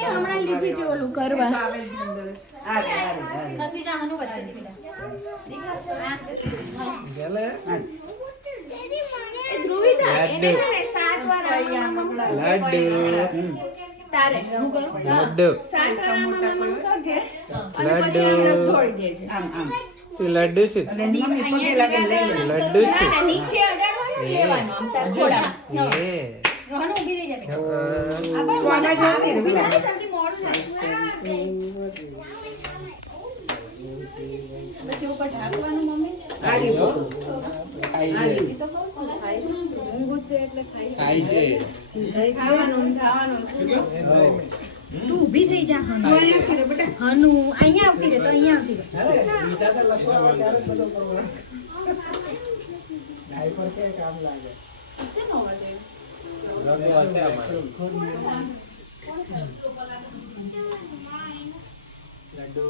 હમણાં લીધી હતી ઓલું કરવા સસી જાહનું વચ્ચે ધ્રુવિતા એને છે ને 7 વાર તારે હું કરું લડ્ડુ 7 વાર આમાં કરજે અને લડ્ડુ. પછી આમ ઢોળી દેજે લડ્ડુ છે લડ્ડુ છે ના નીચે અડાડવાનું ને લેવાનું આમ તાર થોડા એ હનુ ઊભી રહી જા બેટા હા. મને ભાવે ઊભી રહી જા જલ્દી મોડું થાય પછી ઉપર ઢાંકવાનું મમ્મી ખાઈ છે તો કહું છું ખાઈ ઊંઘું છે એટલે ખાઈ ખાઈ છે ખાવાનું જવાનું તું ઊભી થઈ જા હનુ હનુ અહીંયા આવતી રે તો અહીંયા આવતી રે શેનો અવાજ આવ્યો? લડ્ડુ